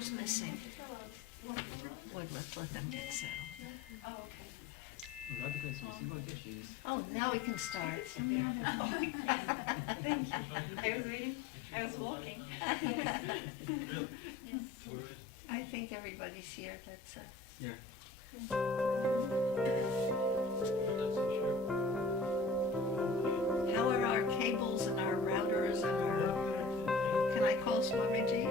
Who's missing? Wait, let's let them get settled. Oh, now we can start. Thank you. I was waiting. I was walking. I think everybody's here, that's Yeah. How are our cables and our routers and our, can I call Swamiji?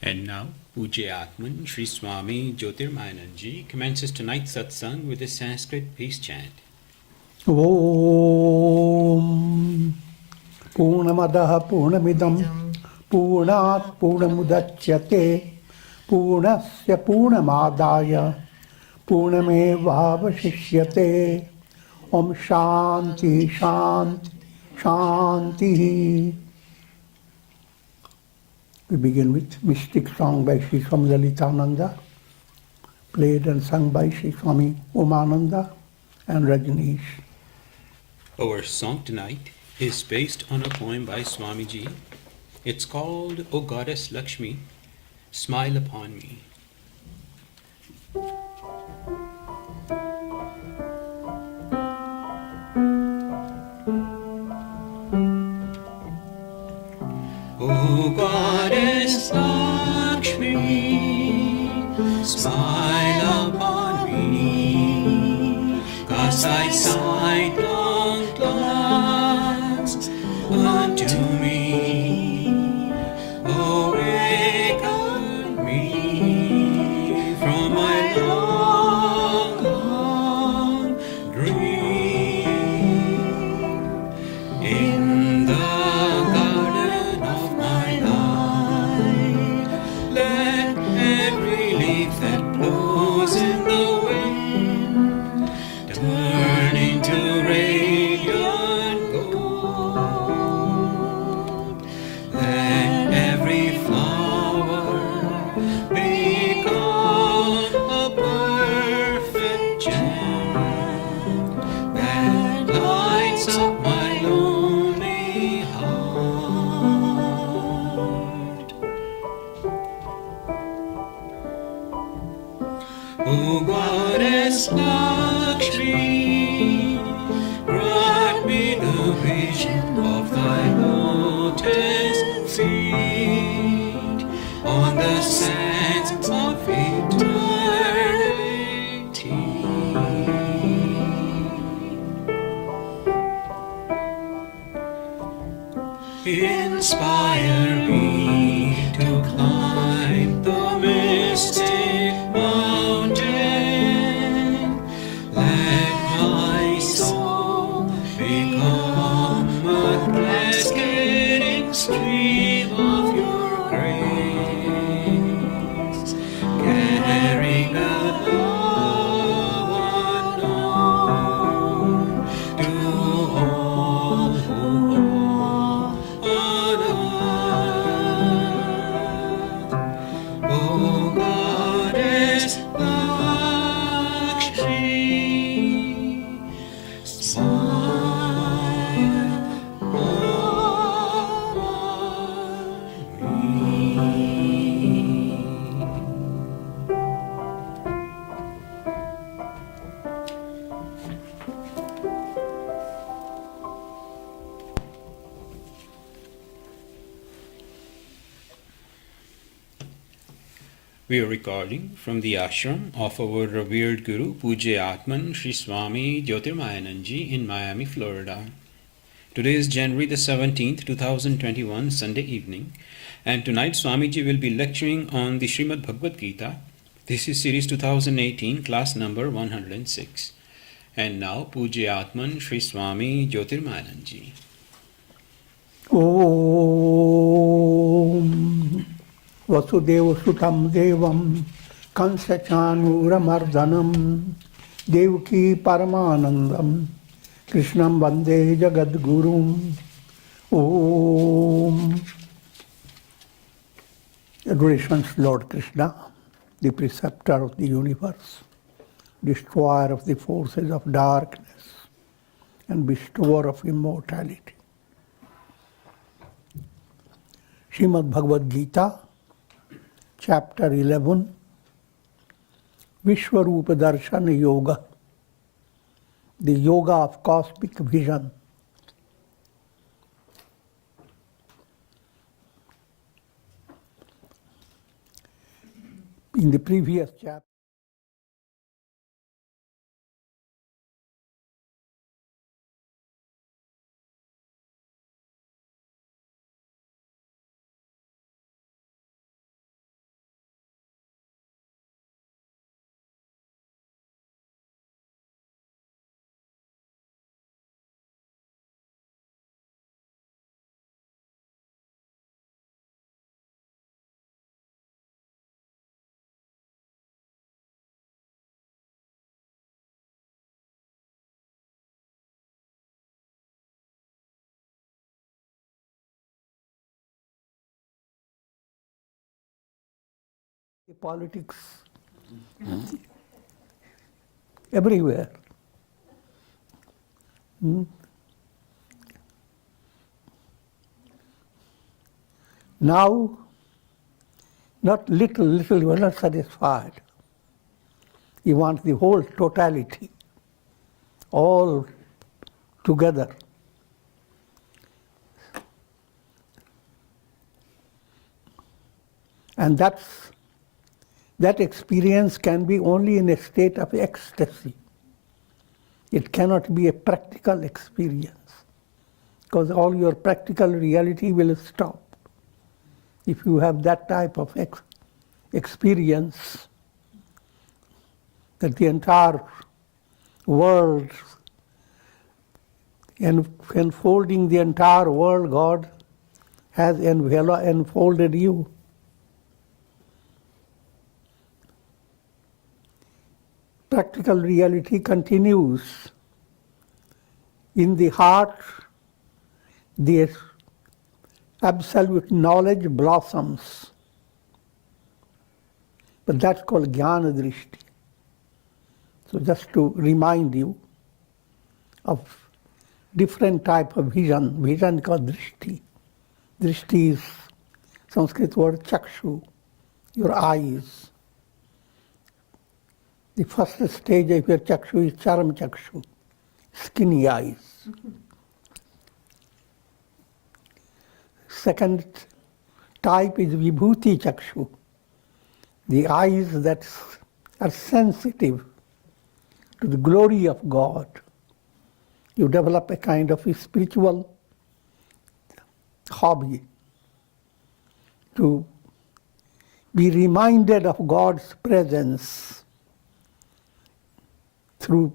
And now, Pujya Atman Sri Swami Jyotirmayananda ji commences tonight's satsang with a Sanskrit peace chant. Om Purnamadaha Purnamidam Purnat Purnamudachyate Purnasya Purnamadaya Purnamevavashishyate Om Shanti Shanti Shanti. We begin with mystic song by Sri Swami Lalitananda, played and sung by Sri Swami Umananda and Rajneesh. Our song tonight is based on a poem by Swamiji. It's called O Goddess Lakshmi, Smile Upon Me. O Goddess Lakshmi, smile upon me, 'cause I sidelong glance unto me. Awaken me from my long, long dream. In the garden of my life, let every leaf that blows in the wind turn into radiant gold. Let every flower become a perfect gem that lights up my lonely heart. O Goddess Lakshmi, grant me the vision of thy lotus feet on the sands of eternity. Inspire me to climb the mystic mountain. Let my We are recording from the ashram of our revered Guru Pujya Atman Sri Swami Jyotirmayananda in Miami, Florida. Today is January the 17th, 2021, Sunday evening, and tonight Swamiji will be lecturing on the Srimad Bhagavad Gita. This is series 2018, class number 106. And now Pujya Atman Sri Swami Jyotirmayananda. Om Vasudeva Sutam Devam Kansachanuramardanam Devaki Paramanandam Krishnam Vande Jagadgurum. Om. Adorations Lord Krishna, the preceptor of the universe, destroyer of the forces of darkness, and bestower of immortality. Srimad Bhagavad Gita, Chapter 11, Vishwarupa Darshana Yoga, the Yoga of Cosmic Vision. In the previous chapter, the politics everywhere. Now, not little, you are not satisfied. You want the whole totality, all together. And that experience can be only in a state of ecstasy. It cannot be a practical experience, because all your practical reality will stop. If you have that type of experience, that the entire world, enfolding the entire world, God has enfolded you. Practical reality continues. In the heart, the absolute knowledge blossoms. But that's called Jnana Drishti. So just to remind you of different type of vision called Drishti. Drishti is Sanskrit word chakshu, your eyes. The first stage of your chakshu is charam chakshu, skinny eyes. Second type is vibhuti chakshu, the eyes that are sensitive to the glory of God. You develop a kind of a spiritual hobby to be reminded of God's presence through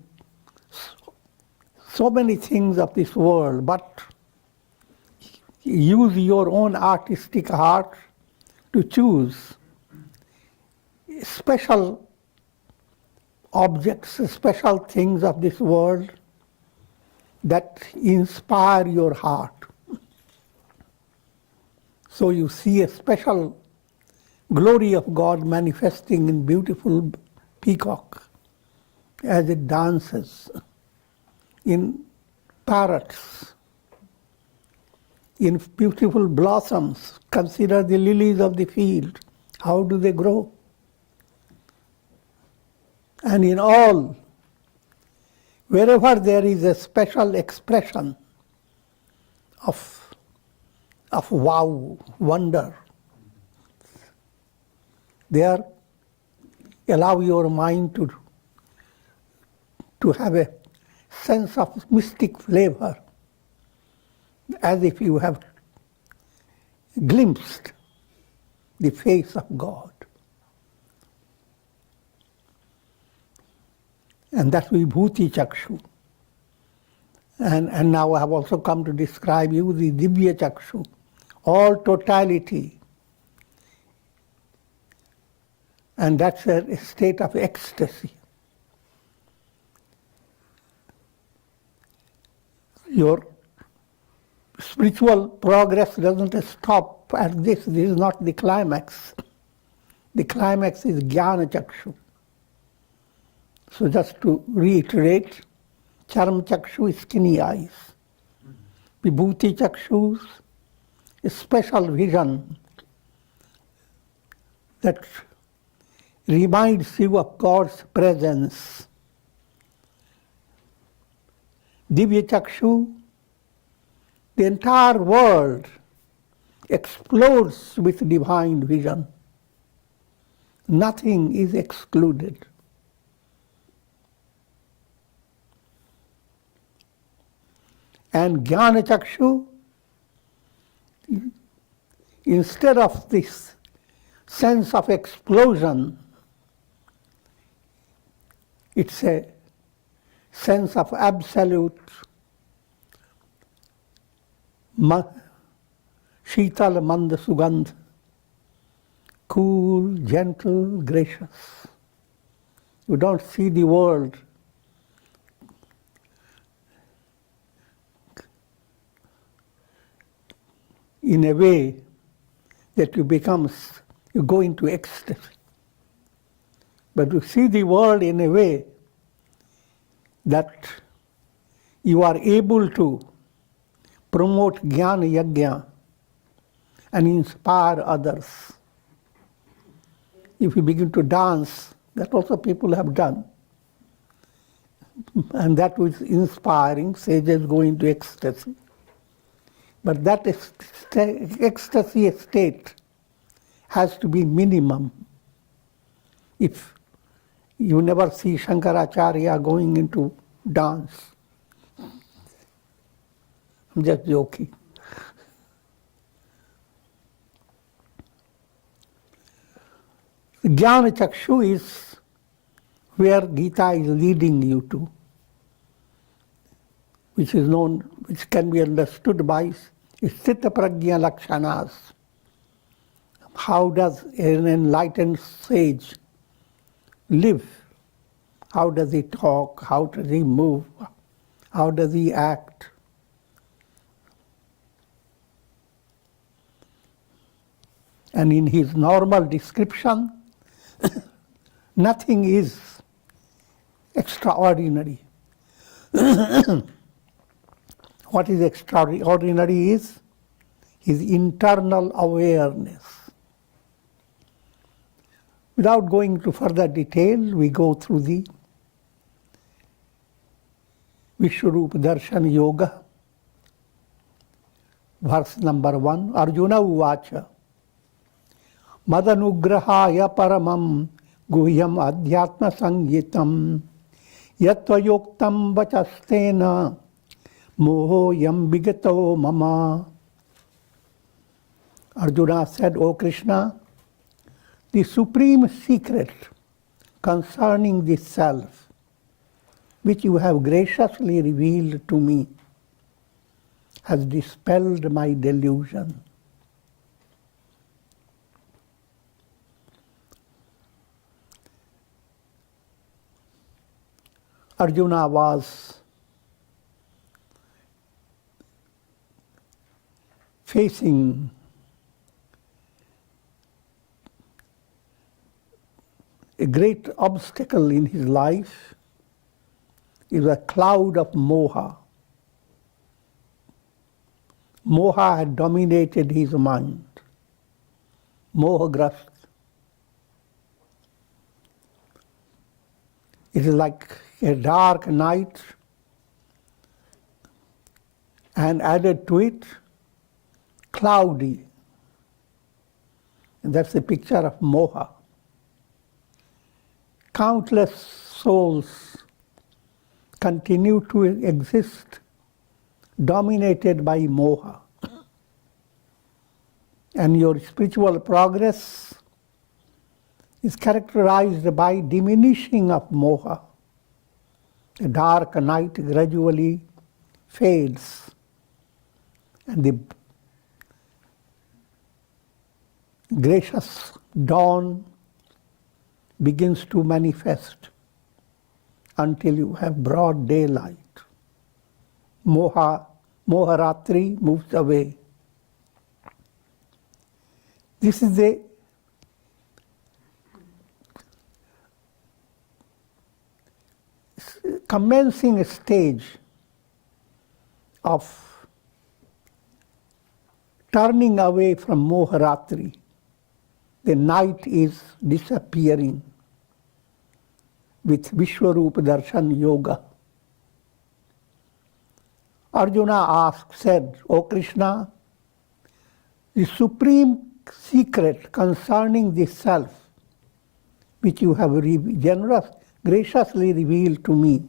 so many things of this world, but use your own artistic heart to choose special objects, special things of this world that inspire your heart. So you see a special glory of God manifesting in beautiful peacock as it dances, in parrots, in beautiful blossoms. Consider the lilies of the field. How do they grow? And in all, wherever there is a special expression of wow, wonder, there allow your mind to have a sense of mystic flavor, as if you have glimpsed the face of God. And that's Vibhuti Chakshu. And now I have also come to describe you the Divya Chakshu, all totality. And that's a state of ecstasy. Your spiritual progress doesn't stop at this. This is not the climax. The climax is Jnana Chakshu. So just to reiterate, Charam Chakshu is skinny eyes. Vibhuti Chakshu is special vision that reminds you of God's presence. Divya Chakshu, the entire world explodes with divine vision. Nothing is excluded. And Jnana Chakshu, instead of this sense of explosion, it's a sense of absolute Shitala Manda Sugandh, cool, gentle, gracious. You don't see the world in a way that you go into ecstasy. But you see the world in a way that you are able to promote Jnana Yajna and inspire others. If you begin to dance, that also people have done. And that was inspiring, sages go into ecstasy. But that ecstasy state has to be minimum. If you never see Shankaracharya going into dance. I'm just joking. Jnana Chakshu is where Gita is leading you to, which is known, which can be understood by Sthita Prajna Lakshanas. How does an enlightened sage live? How does he talk? How does he move? How does he act? And in his normal description, nothing is extraordinary. What is extraordinary is his internal awareness. Without going into further detail, we go through the Vishwarupa Darshan Yoga, verse number 1. Arjuna Uvacha Madanugrahaya Paramam Guhyam Adhyatma Sangitam Yatvayoktam Vachastena Moho Yam Bigato Mama. Arjuna said, O Krishna, the supreme secret concerning the self, which you have graciously revealed to me, has dispelled my delusion. Arjuna was facing a great obstacle in his life. It was a cloud of moha. Moha had dominated his mind. Mohagrast. It is like a dark night, and added to it, cloudy. And that's the picture of moha. countless souls continue to exist dominated by moha. And your spiritual progress is characterized by diminishing of moha. The dark night gradually fades and the gracious dawn begins to manifest until you have broad daylight. Moharatri moves away. This is the commencing stage of turning away from Moharatri. The night is disappearing with Vishwarupa Darshan Yoga. Arjuna said, O Krishna, the supreme secret concerning the self, which you have graciously revealed to me,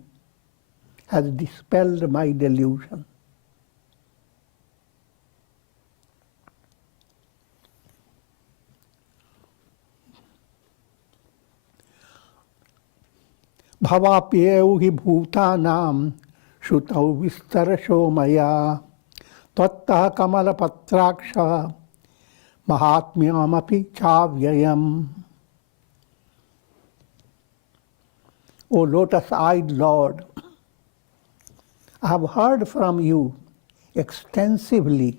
has dispelled my delusion. Bhavapyeu hi bhutanam shutau vistarasho maya tvattah kamala patraksha mahatmyam api chavyayam. O lotus-eyed Lord, I have heard from you extensively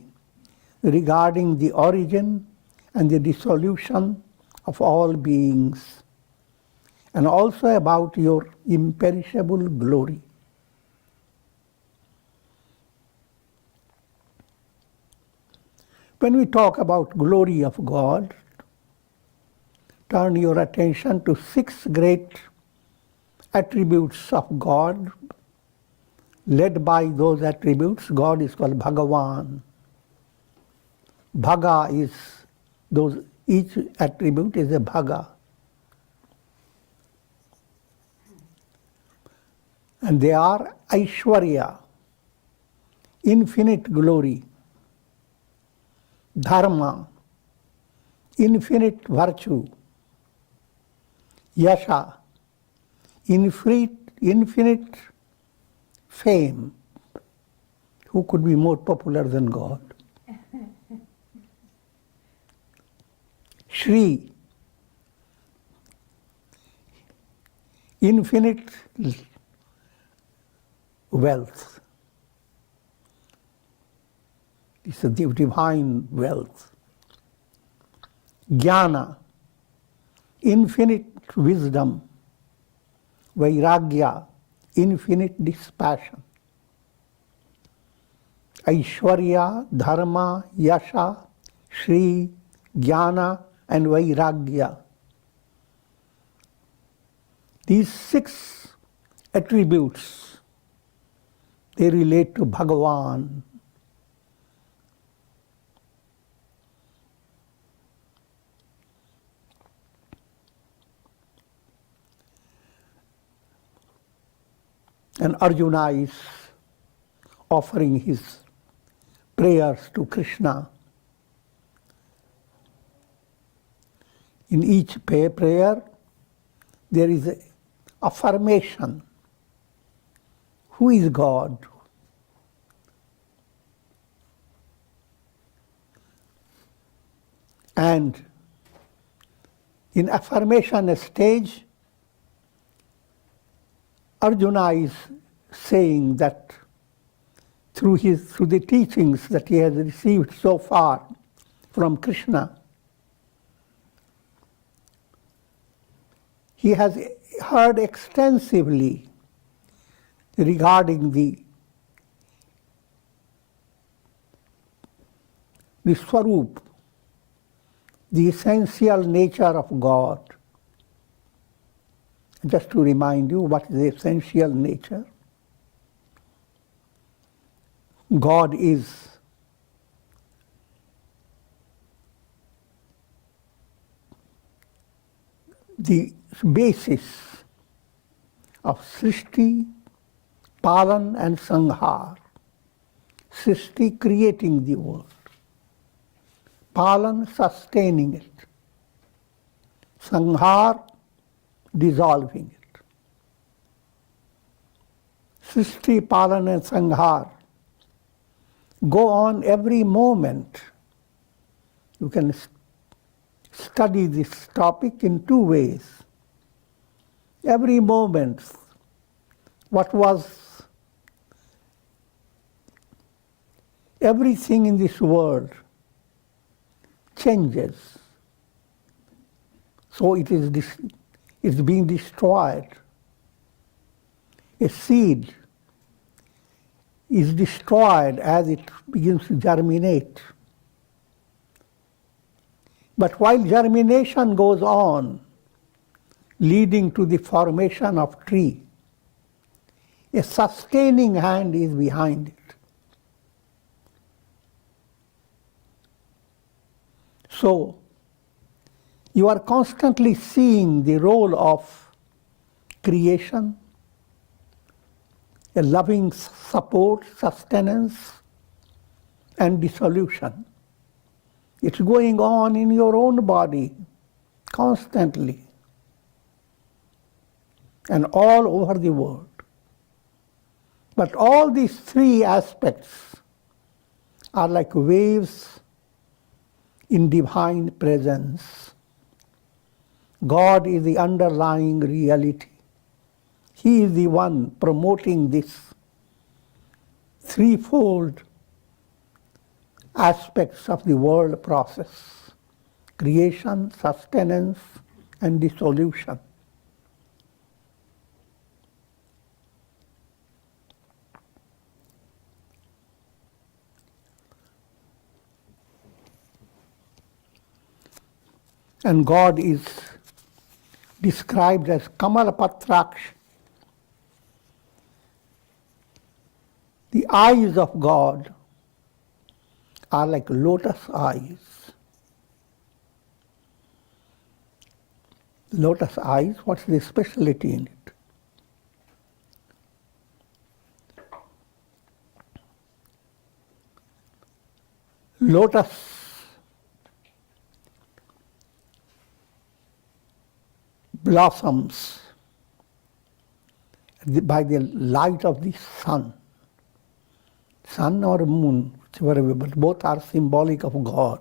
regarding the origin and the dissolution of all beings, and also about your imperishable glory. When we talk about glory of God, turn your attention to 6 great attributes of God. Led by those attributes, God is called Bhagavan. Bhaga is each attribute is a Bhaga. And they are Aishwarya, infinite glory; Dharma, infinite virtue; Yasha, infinite fame. Who could be more popular than God? Shri, infinite wealth. It's a divine wealth. Jnana, infinite wisdom. Vairagya, infinite dispassion. Aishwarya, Dharma, Yasha, Shri, Jnana, and Vairagya. These 6 attributes, they relate to Bhagavan. And Arjuna is offering his prayers to Krishna. In each prayer, there is an affirmation. Who is God? And in affirmation stage, Arjuna is saying that through the teachings that he has received so far from Krishna, he has heard extensively regarding the Swarup, the essential nature of God. Just to remind you, what is the essential nature? God is the basis of Srishti, Palan and Sanghar. Srishti creating the world, Palan sustaining it, Sanghar dissolving it. Srishti, Palan and Sanghar go on every moment. You can study this topic in two ways. Every moment, what was everything in this world changes. So it's being destroyed. A seed is destroyed as it begins to germinate. But while germination goes on, leading to the formation of tree, a sustaining hand is behind it. So, you are constantly seeing the role of creation, a loving support, sustenance, and dissolution. It's going on in your own body constantly and all over the world. But all these three aspects are like waves in divine presence. God is the underlying reality. He is the one promoting this threefold aspects of the world process: creation, sustenance, and dissolution. And God is described as Kamalapatraksh. The eyes of God are like lotus eyes. Lotus eyes, what's the speciality in it? Lotus blossoms by the light of the sun or moon, whichever, but both are symbolic of God.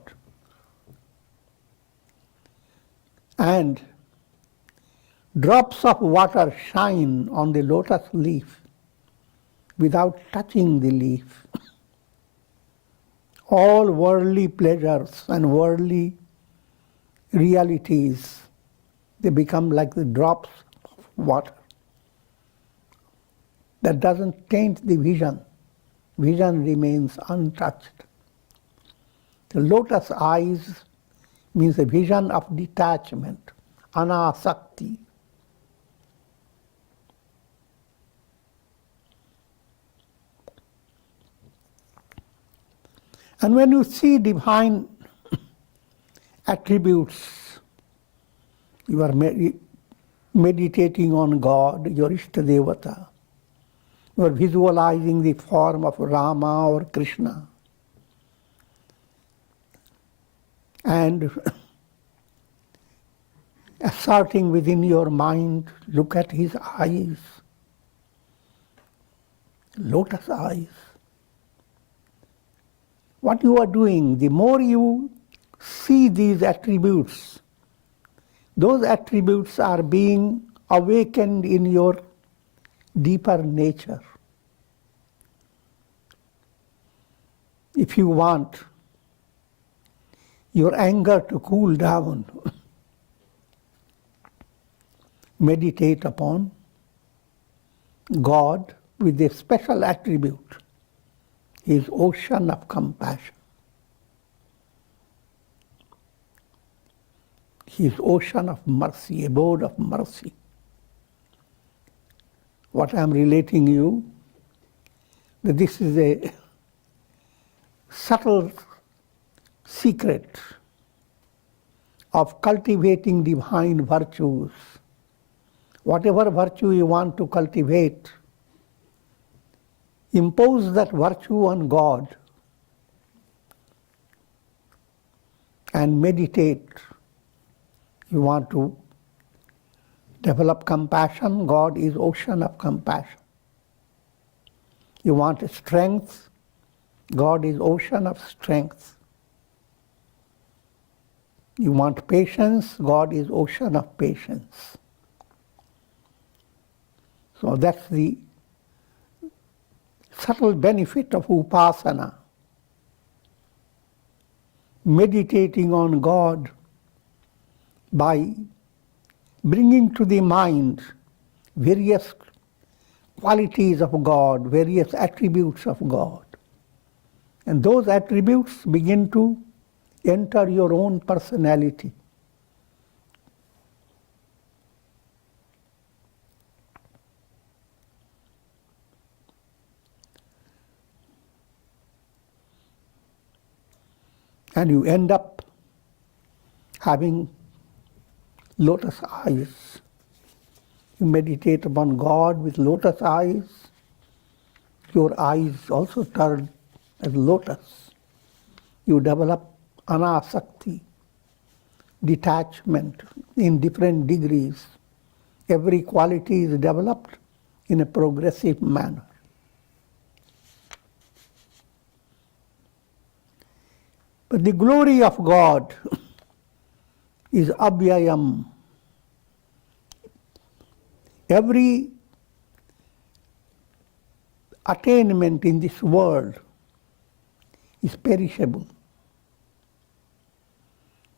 And drops of water shine on the lotus leaf without touching the leaf. All worldly pleasures and worldly realities, they become like the drops of water. That doesn't taint the vision. Vision remains untouched. The lotus eyes means a vision of detachment, anasakti. And when you see divine attributes, you are meditating on God, your Ishtadevata. You are visualizing the form of Rama or Krishna. And asserting within your mind, look at his eyes. Lotus eyes. What you are doing, the more you see these attributes, those attributes are being awakened in your deeper nature. If you want your anger to cool down, meditate upon God with a special attribute, His ocean of compassion, His ocean of mercy, abode of mercy. What I am relating you, that this is a subtle secret of cultivating divine virtues whatever virtue you want to cultivate, impose that virtue on God and meditate. You want to develop compassion, God is ocean of compassion. You want strength, God is ocean of strength. You want patience, God is ocean of patience. So that's the subtle benefit of upasana. Meditating on God by bringing to the mind various qualities of God, various attributes of God. And those attributes begin to enter your own personality. And you end up having lotus eyes. You meditate upon God with lotus eyes. Your eyes also turn as lotus. You develop anasakti, detachment in different degrees. Every quality is developed in a progressive manner. But the glory of God is abhyayam. Every attainment in this world is perishable.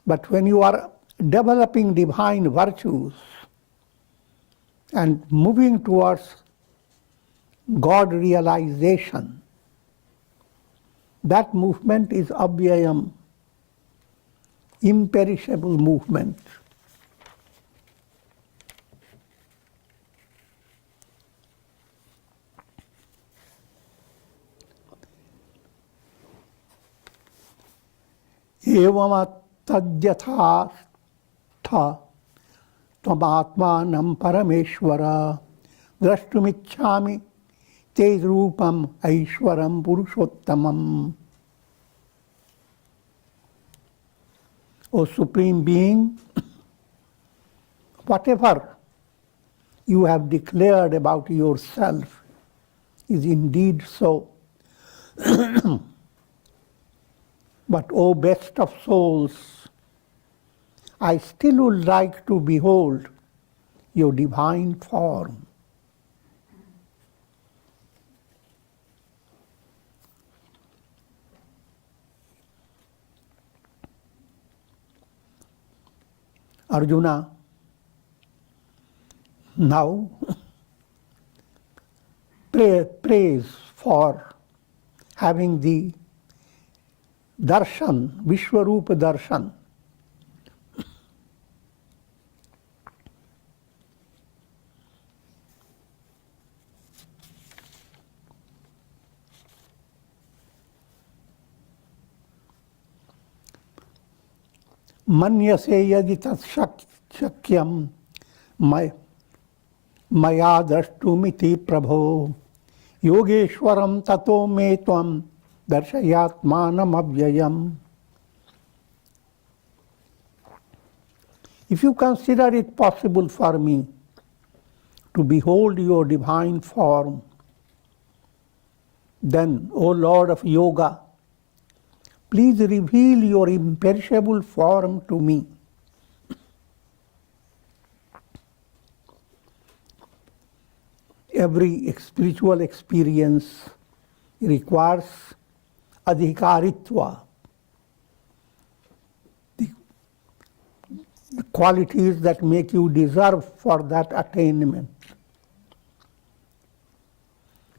But when you are developing divine virtues and moving towards God realization, that movement is abhyayam, imperishable movement. Evamattadyatha tvamatmanam parameshvara drashtumichhami te rupam aishwaram purushottamam. O Supreme Being, whatever you have declared about yourself is indeed so. But, O best of souls, I still would like to behold your divine form. Arjuna now prays for having the darshan, Vishwarupa darshan. Manyase yadi tat shakyam maya drashtumiti prabho yogeshwaram tato me tvam darshayatmanam avyayam. If you consider it possible for me to behold your divine form, then, O Lord of Yoga, please reveal your imperishable form to me. Every spiritual experience requires adhikaritva, the qualities that make you deserve for that attainment.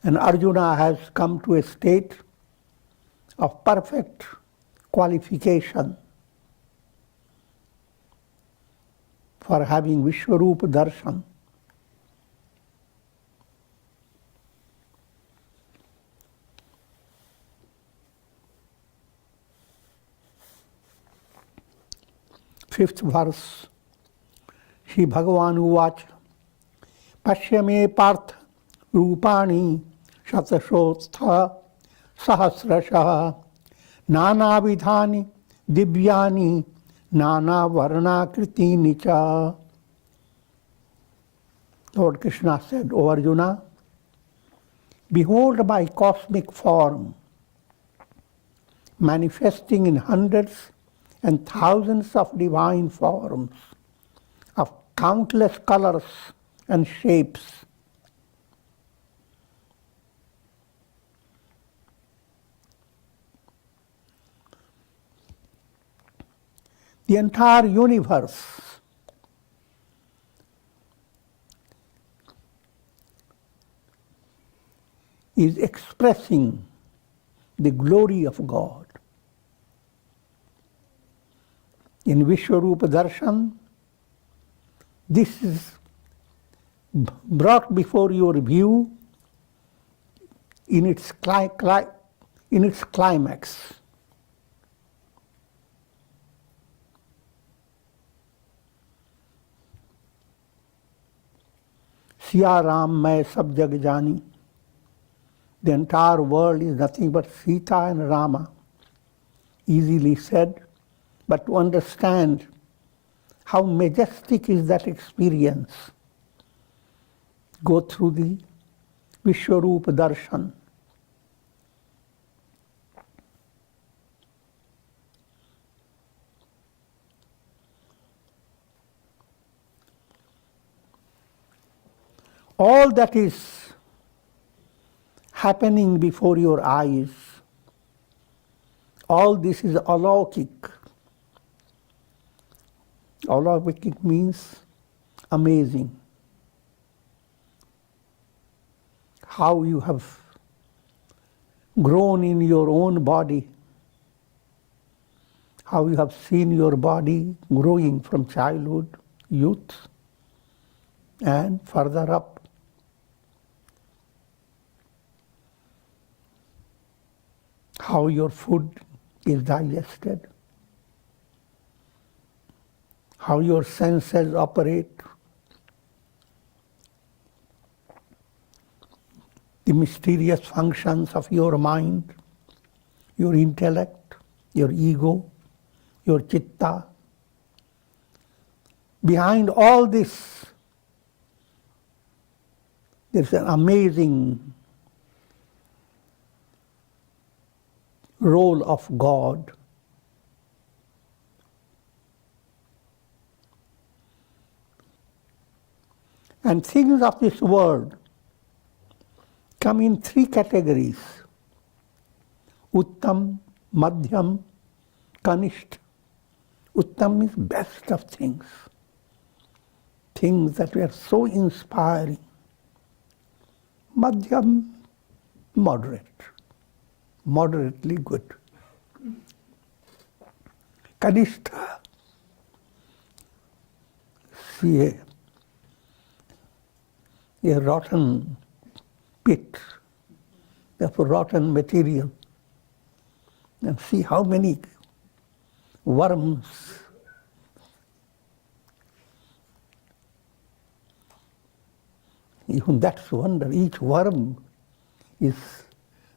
And Arjuna has come to a state of perfect qualification for having Vishwarupa darshan. Fifth verse, Shri Bhagavan Uvacha Pashyame Parth Rupani Shatashottha Sahasrasha Nana Vidhani Divyani Nana Varna Kritini Cha. Lord Krishna said, O Arjuna, behold my cosmic form, manifesting in hundreds and thousands of divine forms, of countless colors and shapes. The entire universe is expressing the glory of God. In Vishwarupa Darshan, this is brought before your view in its climax. Siya Ram Main Sab Jag Jani. The entire world is nothing but Sita and Rama. Easily said, but to understand how majestic is that experience, go through the Vishwarupa Darshan. All that is happening before your eyes, all this is alaukik. Alaukik means amazing. How you have grown in your own body, how you have seen your body growing from childhood, youth, and further up. How your food is digested, how your senses operate, the mysterious functions of your mind, your intellect, your ego, your chitta. Behind all this, there's an amazing role of God. And things of this world come in three categories: Uttam, Madhyam, Kanisht. Uttam is best of things, things that were so inspiring. Madhyam, moderate. Moderately good. Kanishta, see a rotten pit of rotten material, and see how many worms even that's wonder. Each worm is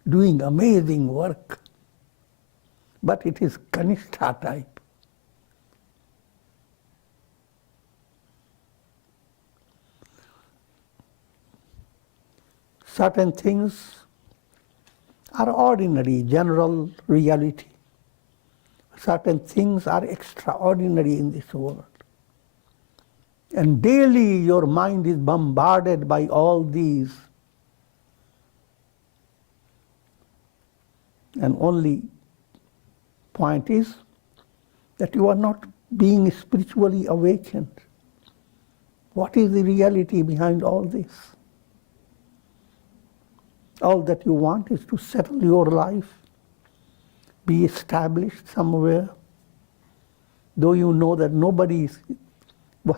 doing amazing work, but it is Kanishta type. Certain things are ordinary, general reality. Certain things are extraordinary in this world. And daily your mind is bombarded by all these. And only point is that you are not being spiritually awakened. What is the reality behind all this? All that you want is to settle your life, be established somewhere, though you know that nobody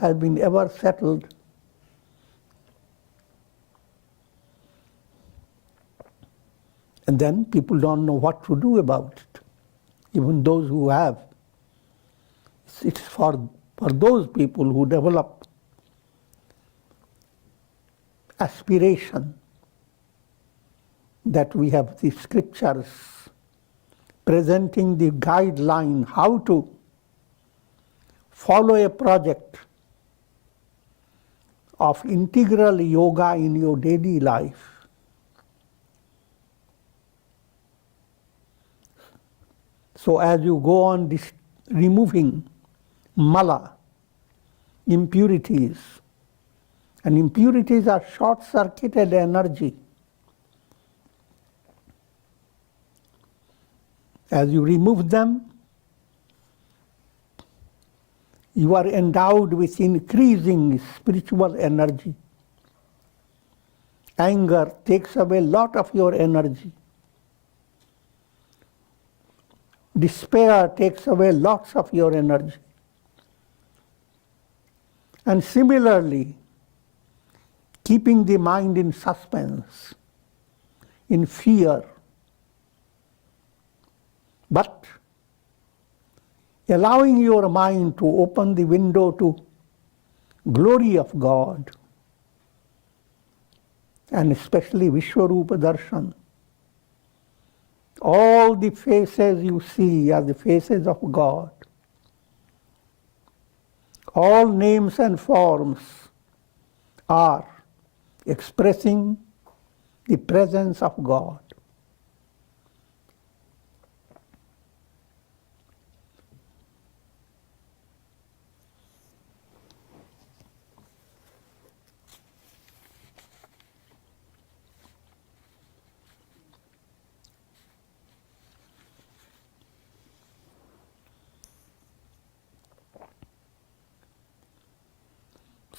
has been ever settled. And then people don't know what to do about it, even those who have. It's for those people who develop aspiration that we have the scriptures presenting the guideline how to follow a project of integral yoga in your daily life. So as you go on removing mala, impurities, and impurities are short-circuited energy. As you remove them, you are endowed with increasing spiritual energy. Anger takes away a lot of your energy. Despair takes away lots of your energy. And similarly, keeping the mind in suspense, in fear, but allowing your mind to open the window to glory of God, and especially Vishwarupa Darshan. All the faces you see are the faces of God. All names and forms are expressing the presence of God.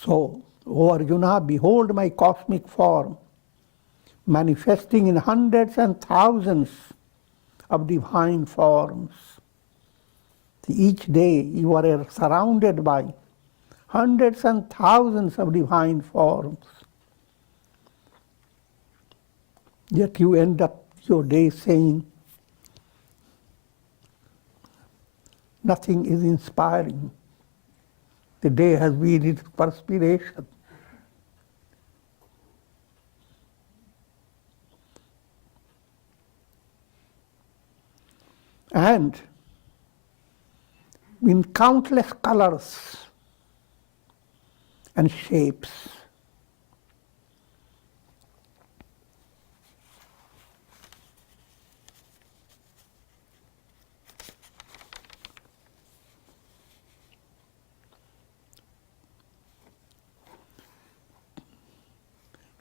So, O Arjuna, behold my cosmic form, manifesting in hundreds and thousands of divine forms. Each day you are surrounded by hundreds and thousands of divine forms. Yet you end up your day saying, nothing is inspiring. The day has been its perspiration. And in countless colors and shapes.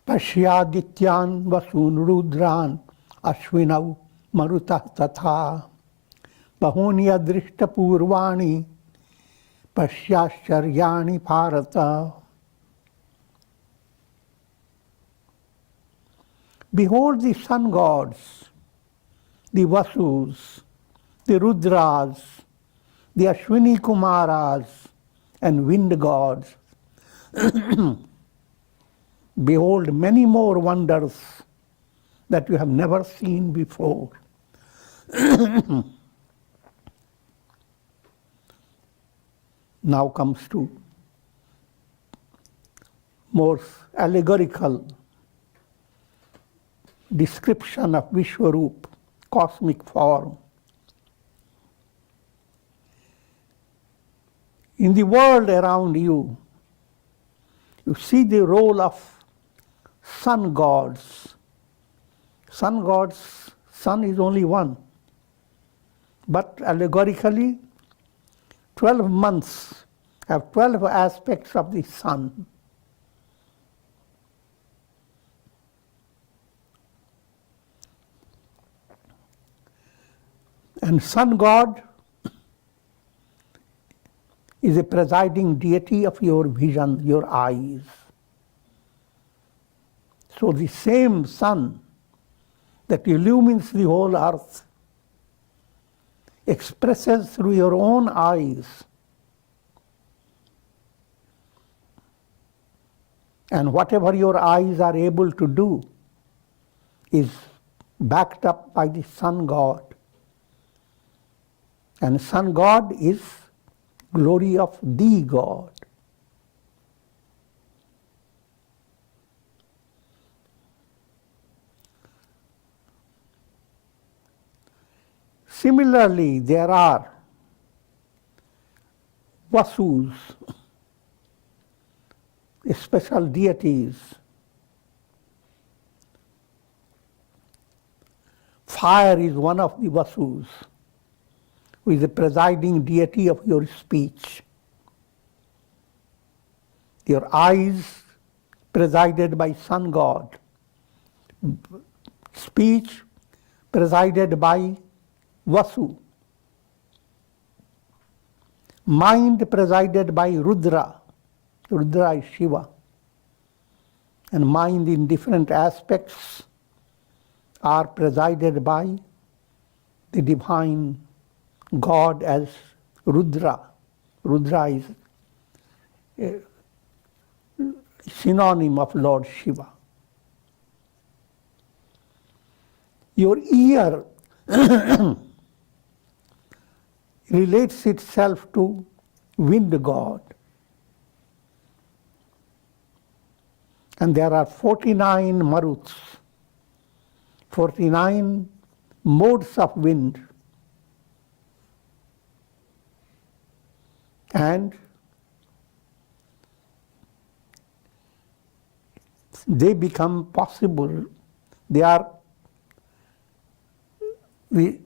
Pashyadityan vasun rudran ashwinau marutah tatha bahuni adrishta purvani pashyascharyani bharata. Behold the sun gods, the Vasus, the Rudras, the Ashwini Kumaras, and wind gods. Behold many more wonders that you have never seen before. Now comes to more allegorical description of Vishwarup, cosmic form. In the world around you, you see the role of sun gods. Sun gods, sun is only one. But allegorically, 12 months have 12 aspects of the sun. And sun god is a presiding deity of your vision, your eyes. So the same sun that illumines the whole earth expresses through your own eyes. And whatever your eyes are able to do is backed up by the sun god. And sun god is glory of the God. Similarly, there are Vasus, special deities. Fire is one of the Vasus, who is the presiding deity of your speech. Your eyes, presided by sun god. Speech, presided by Vasu. Mind, presided by Rudra. Rudra is Shiva. And mind in different aspects are presided by the divine God as Rudra. Rudra is a synonym of Lord Shiva. Your ear relates itself to wind god. And there are 49 maruts, 49 modes of wind. And they become possible. They are the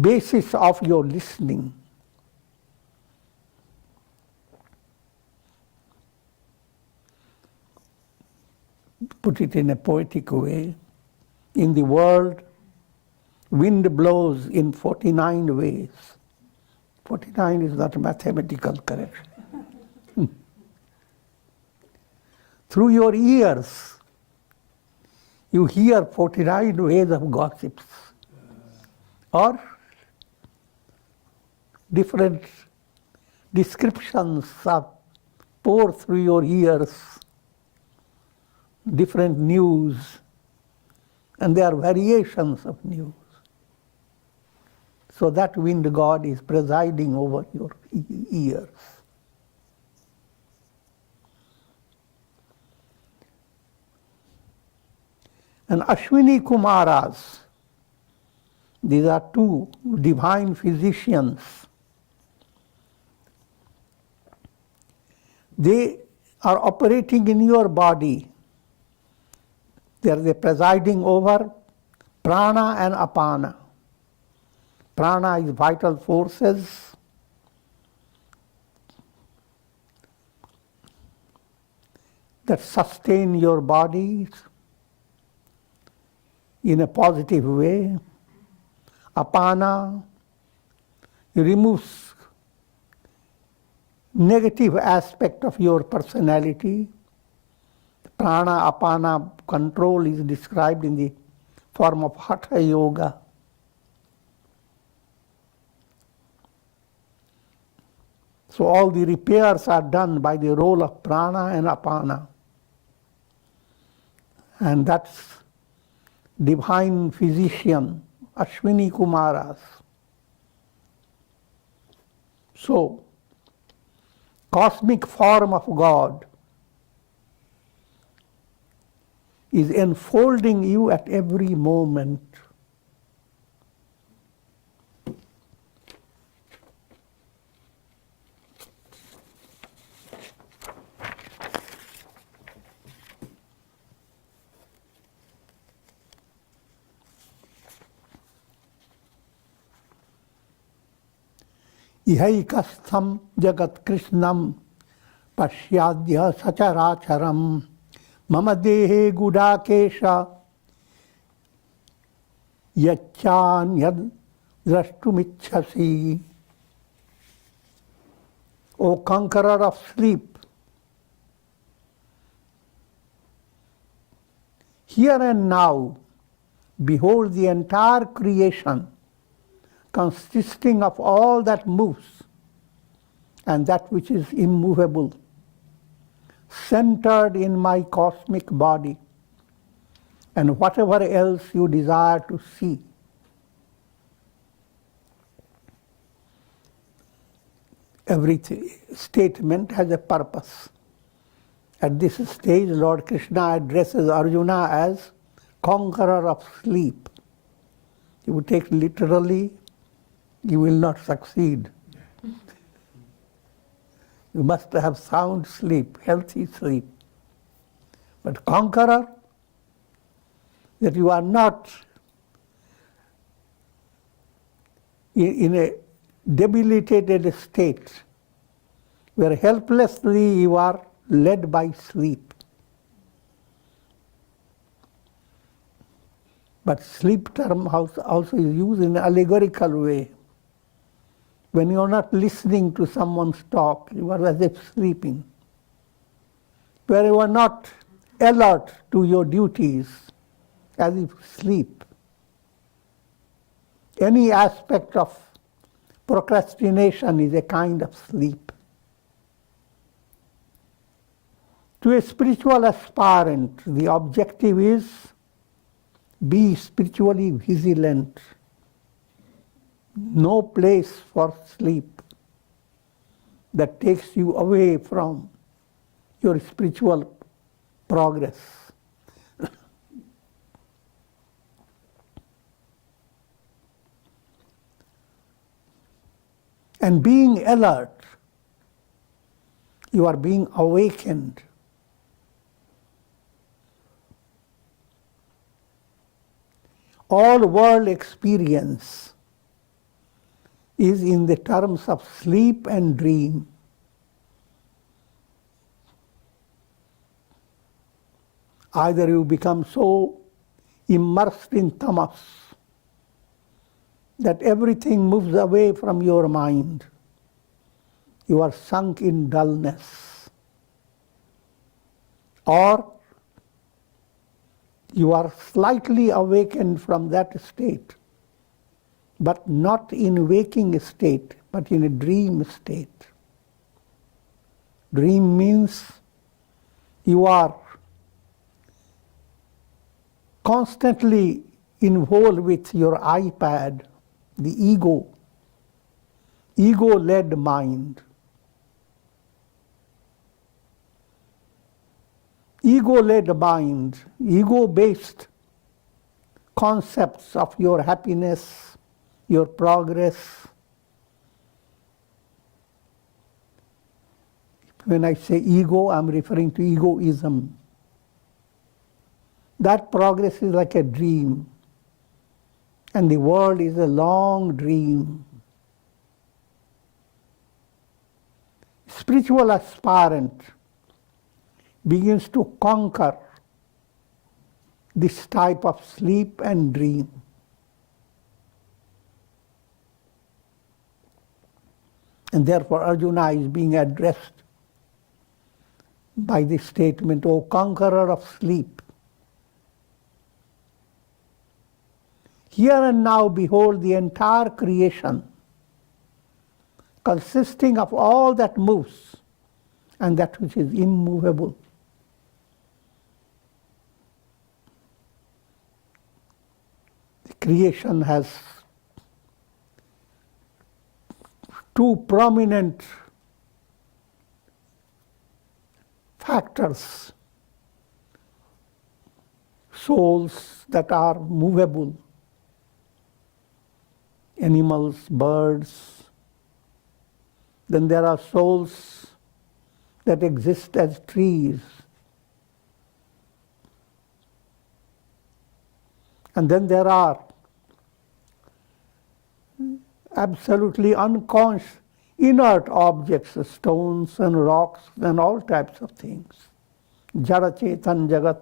basis of your listening. Put it in a poetic way. In the world, wind blows in 49 ways. 49 is not a mathematical correction. Through your ears, you hear 49 ways of gossips, or different descriptions are pour through your ears, different news, and there are variations of news. So that wind god is presiding over your ears. And Ashwini Kumaras, these are two divine physicians. They are operating in your body. They are presiding over prana and apana. Prana is vital forces. That sustain your bodies in a positive way. Apana removes negative aspect of your personality. Prana, apana control is described in the form of Hatha Yoga. So all the repairs are done by the role of prana and apana. And that's divine physician, Ashwini Kumaras. So, cosmic form of God is enfolding you at every moment. Ihaikastham jagat krishnam pashyadya sacharacharam mama dehe gudakesha yachan yad drashtumichhasi. O conqueror of sleep, here and now behold the entire creation consisting of all that moves and that which is immovable, centered in my cosmic body, and whatever else you desire to see. Every statement has a purpose. At this stage, Lord Krishna addresses Arjuna as conqueror of sleep. He would take literally you will not succeed. You must have sound sleep, healthy sleep. But conqueror, that you are not in a debilitated state where helplessly you are led by sleep. But sleep term also is used in an allegorical way. When you are not listening to someone's talk, you are as if sleeping. Where you are not alert to your duties, as if sleep. Any aspect of procrastination is a kind of sleep. To a spiritual aspirant, the objective is be spiritually vigilant. No place for sleep that takes you away from your spiritual progress. And being alert, you are being awakened. All world experience is in the terms of sleep and dream. Either you become so immersed in tamas that everything moves away from your mind. You are sunk in dullness. Or you are slightly awakened from that state, but not in waking state, but in a dream state. Dream means you are constantly involved with your iPad, the ego-led mind. Ego-led mind, ego-based concepts of your happiness, your progress. When I say ego, I'm referring to egoism. That progress is like a dream, and the world is a long dream. Spiritual aspirant begins to conquer this type of sleep and dream. And therefore Arjuna is being addressed by this statement, O conqueror of sleep. Here and now behold the entire creation, consisting of all that moves and that which is immovable. The creation has two prominent factors: souls that are movable, animals, birds. Then there are souls that exist as trees. And then there are absolutely unconscious, inert objects, stones and rocks and all types of things. Jada Chetan Jagat,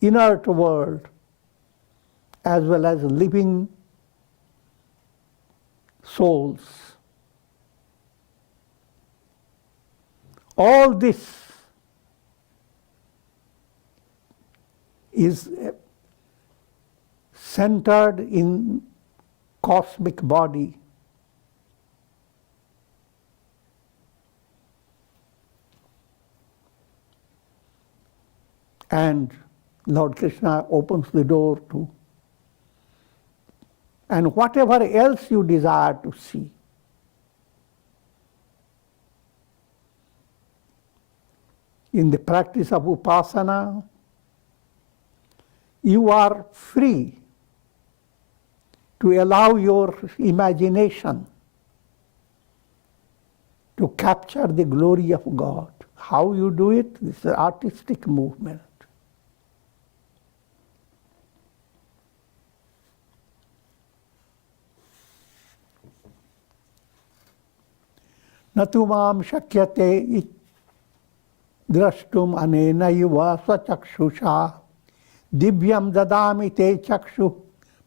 inert world, as well as living souls. All this is centered in cosmic body. And Lord Krishna opens the door to, and whatever else you desire to see. In the practice of upasana, you are free to allow your imagination to capture the glory of God. How you do it? This is an artistic movement. Natu mam shakyate drashtum anena yuva swachakshusha divyam dadami te chakshu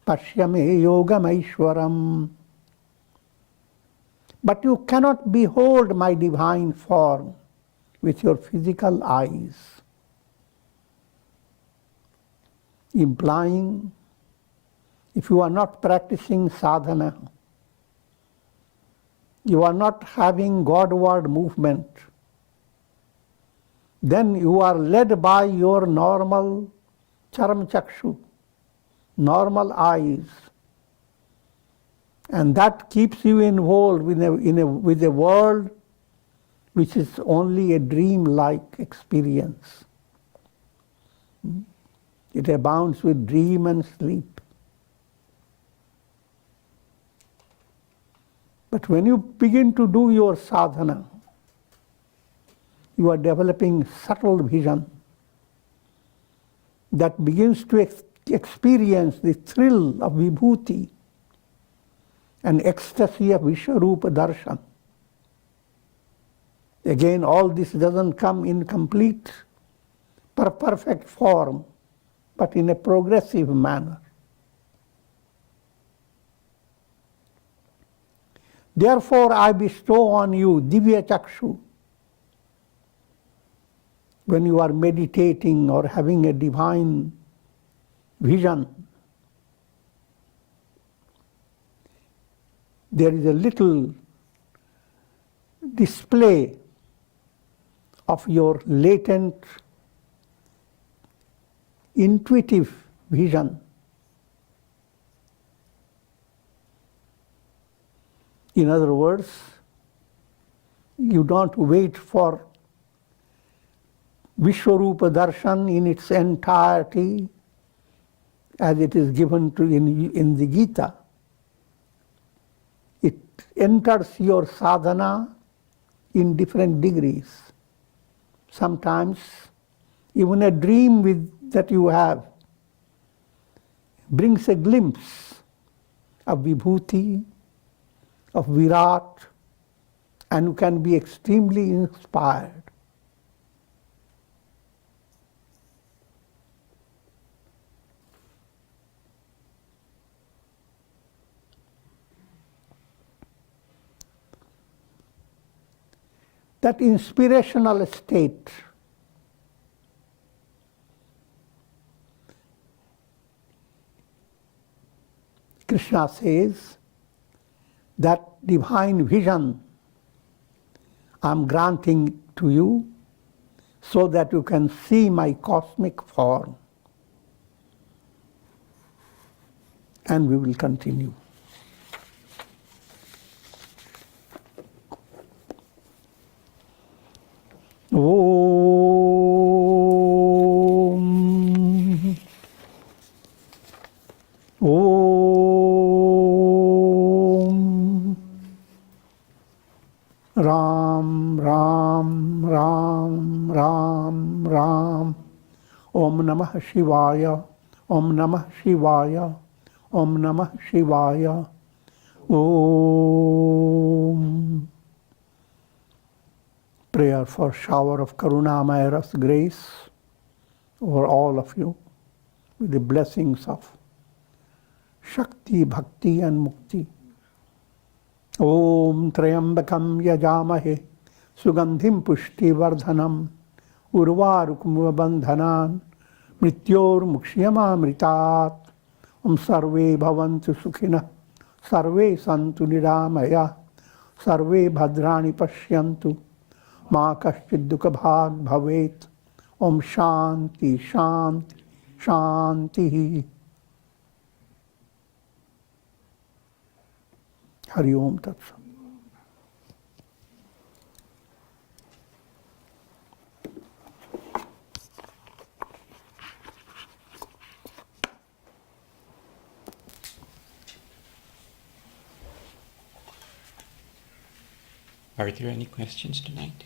pashyame yogamaishwaram. But you cannot behold my divine form with your physical eyes, implying if you are not practicing sadhana, you are not having Godward movement, then you are led by your normal charam chakshu, normal eyes, and that keeps you involved with a world which is only a dream-like experience. It abounds with dream and sleep. But when you begin to do your sadhana, you are developing subtle vision that begins to experience the thrill of vibhuti and ecstasy of Vishwarupa darshan. Again, all this doesn't come in complete, perfect form, but in a progressive manner. Therefore, I bestow on you Divya Chakshu. When you are meditating or having a divine vision, there is a little display of your latent intuitive vision. In other words, you don't wait for Vishwarupa darshan in its entirety as it is given to in the Gita. It enters your sadhana in different degrees. Sometimes even a dream that you have brings a glimpse of vibhuti, of virat, and you can be extremely inspired. That inspirational state Krishna says that divine vision I'm granting to you so that you can see my cosmic form. And we will continue. Om. Om. Ram, Ram, Ram, Ram, Ram. Om Namah Shivaya. Om Namah Shivaya. Om Namah Shivaya. Om. Prayer for shower of Karunamaya Ras grace over all of you with the blessings of Shakti, Bhakti and Mukti. Om Trayambakam Yajamahe Sugandhim Pushti Vardhanam Urvarukmu Bandhanan Mrityor Mukshiyamamritat. Om Sarve Bhavantu Sukhina Sarve Santu Niramaya Sarve Bhadrani Pashyantu Ma Kaschid Dukha Bhag Bhavet. Om Shanti Shanti Shanti. Hari Om Tat Sat. Are there any questions tonight?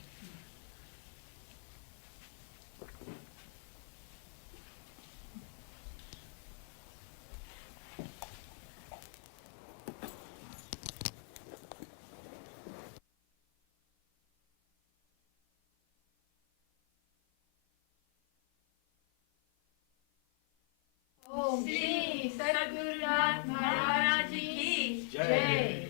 ओम श्री सद्गुरुनाथ महाराज की जय।